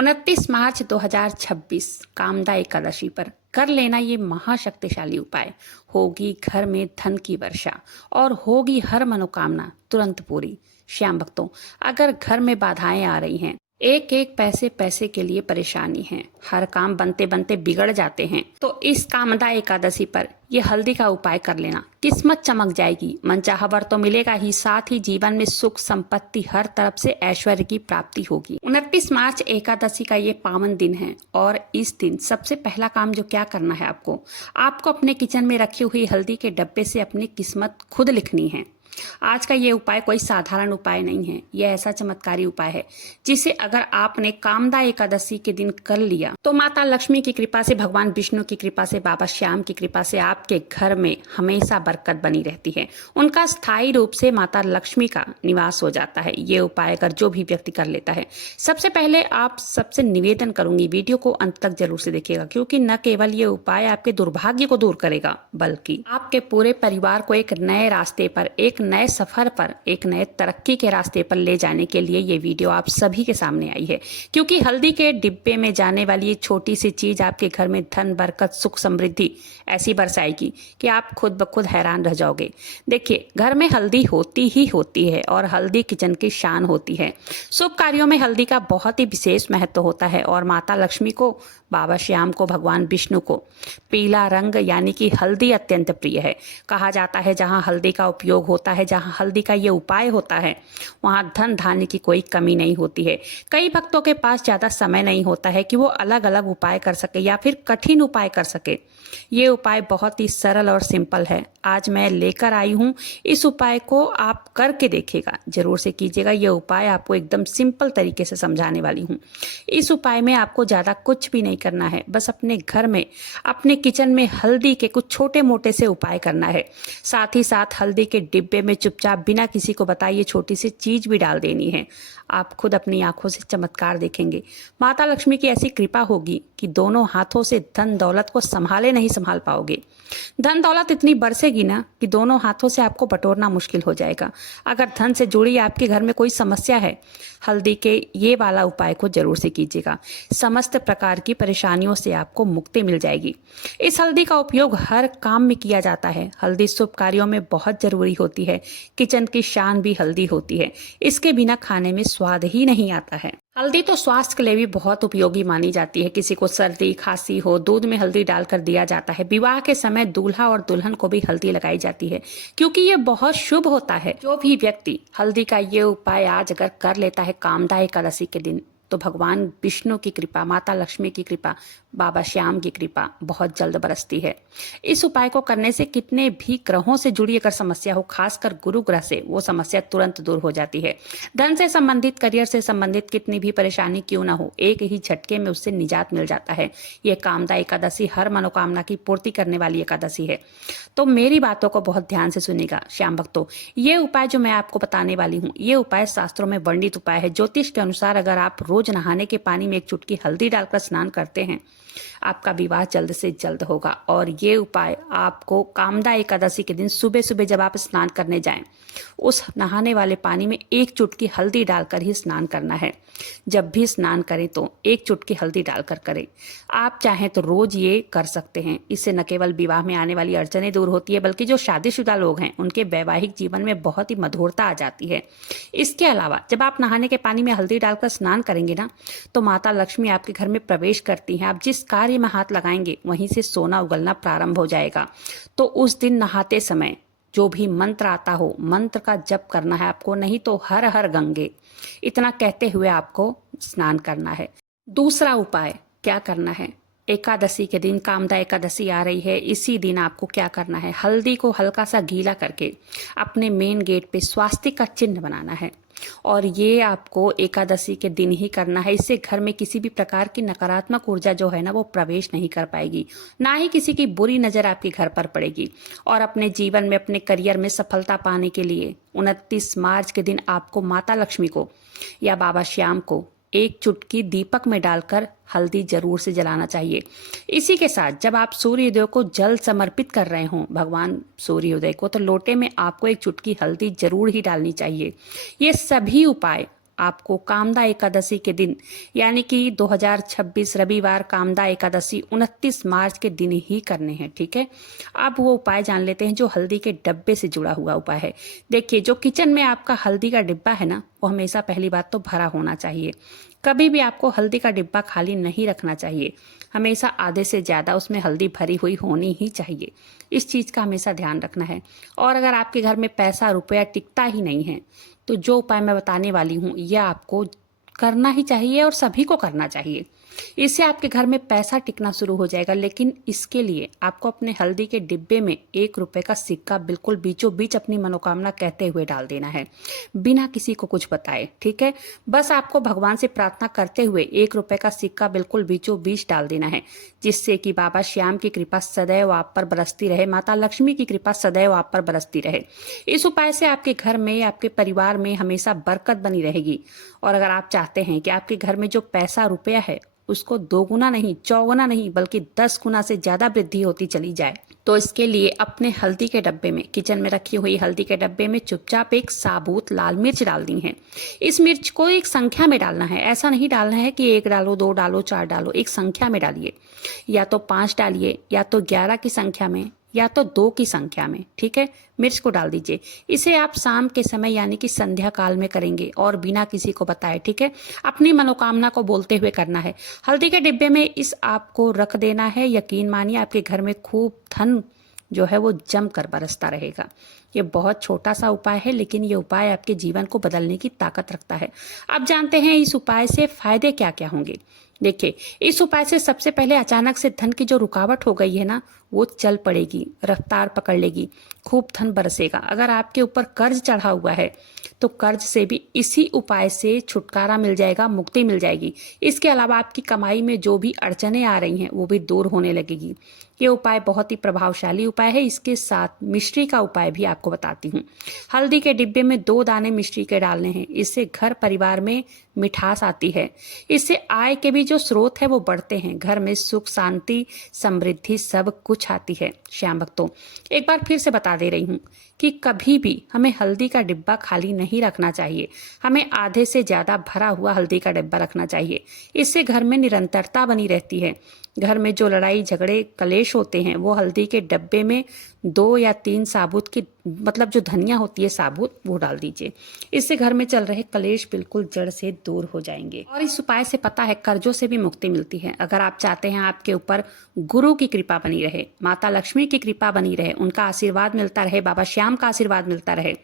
29 मार्च 2026 कामदा एकादशी पर कर लेना ये महाशक्तिशाली उपाय। होगी घर में धन की वर्षा और होगी हर मनोकामना तुरंत पूरी। श्याम भक्तों, अगर घर में बाधाएं आ रही हैं, एक एक पैसे पैसे के लिए परेशानी है, हर काम बनते बनते बिगड़ जाते हैं, तो इस कामदा एकादशी पर ये हल्दी का उपाय कर लेना। किस्मत चमक जाएगी, मनचाहा वर तो मिलेगा ही, साथ ही जीवन में सुख संपत्ति हर तरफ से ऐश्वर्य की प्राप्ति होगी। 29 मार्च एकादशी का ये पावन दिन है और इस दिन सबसे पहला काम जो क्या करना है, आपको अपने किचन में रखी हुई हल्दी के डब्बे से अपनी किस्मत खुद लिखनी है। आज का ये उपाय कोई साधारण उपाय नहीं है, यह ऐसा चमत्कारी उपाय है जिसे अगर आपने कामदा एकादशी के दिन कर लिया तो माता लक्ष्मी की कृपा से, भगवान विष्णु की कृपा से, बाबा श्याम की कृपा से आपके घर में हमेशा बरकत बनी रहती है। उनका स्थायी रूप से माता लक्ष्मी का निवास हो जाता है। ये उपाय अगर जो भी व्यक्ति कर लेता है, सबसे पहले आप सबसे निवेदन करूंगी वीडियो को अंत तक जरूर से देखिएगा, क्योंकि न केवल ये उपाय आपके दुर्भाग्य को दूर करेगा बल्कि आपके पूरे परिवार को एक नए रास्ते पर, एक नए सफर पर, एक नए तरक्की के रास्ते पर ले जाने के लिए ये वीडियो आप सभी के सामने आई है। क्योंकि हल्दी के डिब्बे में जाने वाली ये छोटी सी चीज आपके घर में धन, बरकत, सुख, समृद्धि ऐसी बरसाएगी कि आप खुद ब खुद हैरान रह जाओगे। देखिए, घर में हल्दी होती ही होती है और हल्दी किचन की शान होती है। शुभ कार्यों में हल्दी का बहुत ही विशेष महत्व होता है और माता लक्ष्मी को, बाबा श्याम को, भगवान विष्णु को पीला रंग यानी कि हल्दी अत्यंत प्रिय है। कहा जाता है जहाँ हल्दी का उपयोग होता है, जहाँ हल्दी का ये उपाय होता है, वहाँ धन धान्य की कोई कमी नहीं होती है। कई भक्तों के पास ज़्यादा समय नहीं होता है कि वो अलग अलग उपाय कर सके या फिर कठिन उपाय कर सके। ये उपाय बहुत ही सरल और सिंपल है। आज मैं लेकर आई हूँ, इस उपाय को आप करके देखिएगा, जरूर से कीजिएगा। ये उपाय आपको एकदम सिंपल तरीके से समझाने वाली हूँ। इस उपाय में आपको ज़्यादा कुछ भी नहीं करना है, बस अपने घर में, अपने किचन में हल्दी के कुछ छोटे मोटे से उपाय करना है। साथ ही साथ हल्दी के डिब्बे में चुपचाप बिना किसी को बताए छोटी सी चीज भी डाल देनी है। आप खुद अपनी आंखों से चमत्कार देखेंगे। माता लक्ष्मी की ऐसी कृपा होगी कि दोनों हाथों से धन दौलत को संभाले नहीं संभाल पाओगे। धन दौलत इतनी बरसेगी ना कि दोनों हाथों से आपको बटोरना मुश्किल हो जाएगा। अगर धन से जुड़ी आपके घर में कोई समस्या है, हल्दी के ये वाला उपाय को जरूर से कीजिएगा। समस्त प्रकार की परेशानियों से आपको मुक्ति मिल जाएगी। इस हल्दी का उपयोग हर काम में किया जाता है। हल्दी शुभ कार्यों में बहुत जरूरी होती है। किचन की शान भी हल्दी होती है। इसके बिना खाने में स्वाद ही नहीं आता है। हल्दी तो स्वास्थ्य के लिए भी बहुत उपयोगी मानी जाती है। किसी को सर्दी खांसी हो, दूध में हल्दी डालकर दिया जाता है। विवाह के समय दूल्हा और दुल्हन को भी हल्दी लगाई जाती है, क्योंकि ये बहुत शुभ होता है। जो भी व्यक्ति हल्दी का ये उपाय आज अगर कर लेता है कामदा एकादशी के दिन, तो भगवान विष्णु की कृपा, माता लक्ष्मी की कृपा, बाबा श्याम की कृपा बहुत जल्द बरसती है। इस उपाय को करने से कितने भी ग्रहों से जुड़ी अगर समस्या हो, खासकर गुरु ग्रह से, वो समस्या तुरंत दूर हो जाती है। धन से संबंधित, करियर से संबंधित कितनी भी परेशानी क्यों ना हो, एक ही झटके में उससे निजात मिल जाता है। ये कामदा एकादशी हर मनोकामना की पूर्ति करने वाली एकादशी है। तो मेरी बातों को बहुत ध्यान से सुनिएगा श्याम भक्तों। ये उपाय जो मैं आपको बताने वाली हूँ, ये उपाय शास्त्रों में वर्णित उपाय है। ज्योतिष के अनुसार अगर आप रोज नहाने के पानी में एक चुटकी हल्दी डालकर स्नान करते हैं, आपका विवाह जल्द से जल्द होगा। और ये उपाय आपको कामदा एकादशी के दिन सुबह सुबह जब आप स्नान करने जाएं, उस नहाने वाले पानी में एक चुटकी हल्दी डालकर ही स्नान करना है। जब भी स्नान करें तो एक चुटकी हल्दी डालकर करें। आप चाहें तो रोज ये कर सकते हैं। इससे न केवल विवाह में आने वाली अड़चनें दूर होती है, बल्कि जो शादीशुदा लोग हैं उनके वैवाहिक जीवन में बहुत ही मधुरता आ जाती है। इसके अलावा जब आप नहाने के पानी में हल्दी डालकर स्नान करेंगे ना, तो माता लक्ष्मी आपके घर में प्रवेश करती हैं। आप जिस कार्य में हाथ लगाएंगे वहीं से सोना उगलना प्रारंभ हो जाएगा। तो उस दिन नहाते समय जो भी मंत्र आता हो, मंत्र का जप करना है आपको, नहीं तो हर हर गंगे इतना कहते हुए आपको स्नान करना है। दूसरा उपाय क्या करना है, एकादशी के दिन, कामदा एकादशी आ रही है, इसी दिन आपको क्या करना है, हल्दी को हल्का सा गीला करके अपने मेन गेट पे स्वास्तिक का चिन्ह बनाना है। और ये आपको एकादशी के दिन ही करना है। इससे घर में किसी भी प्रकार की नकारात्मक ऊर्जा जो है ना, वो प्रवेश नहीं कर पाएगी, ना ही किसी की बुरी नजर आपके घर पर पड़ेगी। और अपने जीवन में, अपने करियर में सफलता पाने के लिए 29 मार्च के दिन आपको माता लक्ष्मी को या बाबा श्याम को एक चुटकी दीपक में डालकर हल्दी जरूर से जलाना चाहिए। इसी के साथ जब आप सूर्योदय को जल समर्पित कर रहे हों, भगवान सूर्योदय को, तो लोटे में आपको एक चुटकी हल्दी जरूर ही डालनी चाहिए। ये सभी उपाय आपको कामदा एकादशी के दिन यानी कि 2026 रविवार कामदा एकादशी 29 मार्च के दिन ही करने हैं। ठीक है, अब वो उपाय जान लेते हैं जो हल्दी के डब्बे से जुड़ा हुआ उपाय है। देखिए, जो किचन में आपका हल्दी का डिब्बा है ना, वो हमेशा पहली बात तो भरा होना चाहिए। कभी भी आपको हल्दी का डिब्बा खाली नहीं रखना चाहिए, हमेशा आधे से ज़्यादा उसमें हल्दी भरी हुई होनी ही चाहिए। इस चीज़ का हमेशा ध्यान रखना है। और अगर आपके घर में पैसा रुपया टिकता ही नहीं है, तो जो उपाय मैं बताने वाली हूँ यह आपको करना ही चाहिए और सभी को करना चाहिए। इससे आपके घर में पैसा टिकना शुरू हो जाएगा। लेकिन इसके लिए आपको अपने हल्दी के डिब्बे में 1 रुपए का सिक्का बिल्कुल बीचों बीच अपनी मनोकामना कहते हुए डाल देना है, बिना किसी को कुछ बताए। ठीक है, बस आपको भगवान से प्रार्थना करते हुए 1 रुपए का सिक्का बिल्कुल बीचों बीच डाल देना है, जिससे कि बाबा श्याम की कृपा सदैव आप पर बरसती रहे, माता लक्ष्मी की कृपा सदैव आप पर बरसती रहे। इस उपाय से आपके घर में, आपके परिवार में हमेशा बरकत बनी रहेगी। और अगर आप चाहते हैं कि आपके घर में जो पैसा रुपया है उसको 2 गुना नहीं, 4 गुना नहीं, बल्कि 10 गुना से ज्यादा वृद्धि होती चली जाए, तो इसके लिए अपने हल्दी के डब्बे में, किचन में रखी हुई हल्दी के डब्बे में चुपचाप एक साबुत लाल मिर्च डालनी है। इस मिर्च को एक संख्या में डालना है, ऐसा नहीं डालना है कि 1 डालो, 2 डालो, 4 डालो, एक संख्या में डालिए। या तो 5 डालिए, या तो 11 की संख्या में, या तो 2 की संख्या में। ठीक है, मिर्च को डाल दीजिए। इसे आप शाम के समय यानी कि संध्या काल में करेंगे और बिना किसी को बताए। ठीक है, अपनी मनोकामना को बोलते हुए करना है। हल्दी के डिब्बे में इस आप को रख देना है। यकीन मानिए आपके घर में खूब धन जो है वो जम कर बरसता रहेगा। ये बहुत छोटा सा उपाय है, लेकिन ये उपाय आपके जीवन को बदलने की ताकत रखता है। अब जानते हैं इस उपाय से फायदे क्या क्या होंगे। देखिए, इस उपाय से सबसे पहले अचानक से धन की जो रुकावट हो गई है ना, वो चल पड़ेगी, रफ्तार पकड़ लेगी, खूब धन बरसेगा। अगर आपके ऊपर कर्ज चढ़ा हुआ है तो कर्ज से भी इसी उपाय से छुटकारा मिल जाएगा, मुक्ति मिल जाएगी। इसके अलावा आपकी कमाई में जो भी अड़चनें आ रही हैं वो भी दूर होने लगेगी। ये उपाय बहुत ही प्रभावशाली उपाय है। इसके साथ मिश्री का उपाय भी आपको बताती हूँ। हल्दी के डिब्बे में 2 दाने मिश्री के डालने हैं। इससे घर परिवार में मिठास आती है। इससे आय के भी जो स्रोत है वो बढ़ते हैं। घर में सुख, शांति, समृद्धि सब कुछ आती है। श्याम भक्तों, एक बार फिर से बता दे रही हूँ कि कभी भी हमें हल्दी का डिब्बा खाली नहीं रखना चाहिए। हमें आधे से ज़्यादा भरा हुआ हल्दी का डिब्बा रखना चाहिए। इससे घर में निरंतरता बनी रहती है। घर में जो लड़ाई झगड़े कलेश होते हैं वो हल्दी के डब्बे में 2 या 3 साबुत की, मतलब जो धनिया होती है साबुत, वो डाल दीजिए। इससे घर में चल रहे कलेश बिल्कुल जड़ से दूर हो जाएंगे। और इस उपाय से पता है कर्जों से भी मुक्ति मिलती है। अगर आप चाहते हैं आपके ऊपर गुरु की कृपा बनी रहे, माता लक्ष्मी की कृपा बनी रहे, उनका आशीर्वाद मिलता रहे, बाबा श्याम का आशीर्वाद मिलता रहे,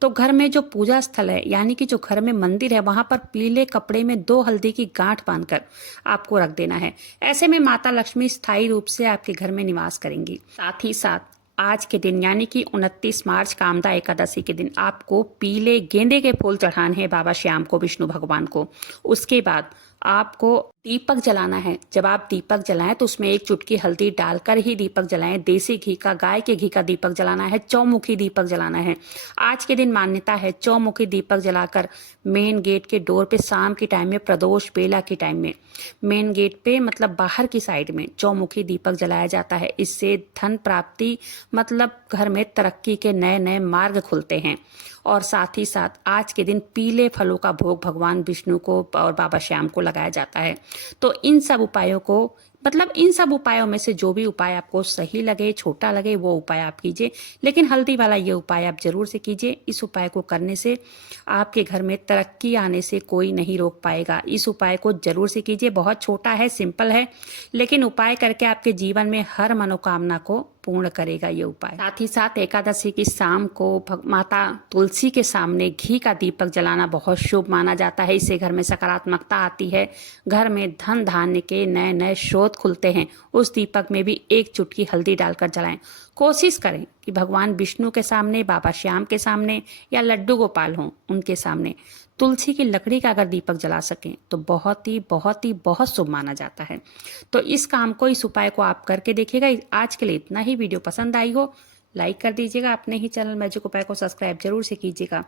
तो घर में जो पूजा स्थल है यानी कि जो घर में मंदिर है वहां पर पीले कपड़े में 2 हल्दी की गांठ बांधकर आपको रख देना है। ऐसे में माता लक्ष्मी स्थायी रूप से आपके घर में निवास करेंगी। साथ ही साथ आज के दिन यानी कि 29 मार्च कामदा एकादशी के दिन आपको पीले गेंदे के फूल चढ़ाने हैं बाबा श्याम को, विष्णु भगवान को। उसके बाद आपको दीपक जलाना है। जब आप दीपक जलाएं तो उसमें 1 चुटकी हल्दी डालकर ही दीपक जलाएं। देसी घी का, गाय के घी का दीपक जलाना है। चौमुखी दीपक जलाना है। आज के दिन मान्यता है चौमुखी दीपक जलाकर मेन गेट के डोर पे शाम के टाइम में, प्रदोष बेला के टाइम में, मेन गेट पे मतलब बाहर की साइड में चौमुखी दीपक जलाया जाता है। इससे धन प्राप्ति, मतलब घर में तरक्की के नए नए मार्ग खुलते हैं। और साथ ही साथ आज के दिन पीले फलों का भोग भगवान विष्णु को और बाबा श्याम को लगाया जाता है। तो इन सब उपायों को, मतलब इन सब उपायों में से जो भी उपाय आपको सही लगे, छोटा लगे, वो उपाय आप कीजिए। लेकिन हल्दी वाला ये उपाय आप जरूर से कीजिए। इस उपाय को करने से आपके घर में तरक्की आने से कोई नहीं रोक पाएगा। इस उपाय को जरूर से कीजिए। बहुत छोटा है, सिंपल है, लेकिन उपाय करके आपके जीवन में हर मनोकामना को पूर्ण करेगा ये उपाय। साथ ही साथ एकादशी की शाम को माता तुलसी के सामने घी का दीपक जलाना बहुत शुभ माना जाता है। इससे घर में सकारात्मकता आती है, घर में धन धान्य के नए नए स्रोत खुलते हैं। उस दीपक में भी 1 चुटकी हल्दी डालकर जलाएं। कोशिश करें कि भगवान विष्णु के सामने, बाबा श्याम के सामने या लड्डू गोपाल हों उनके सामने तुलसी की लकड़ी का अगर दीपक जला सकें तो बहुत ही बहुत ही बहुत शुभ माना जाता है। तो इस काम को, इस उपाय को आप करके देखिएगा। आज के लिए इतना ही। वीडियो पसंद आई हो लाइक कर दीजिएगा। अपने ही चैनल मैजिक उपाय को सब्सक्राइब जरूर से कीजिएगा।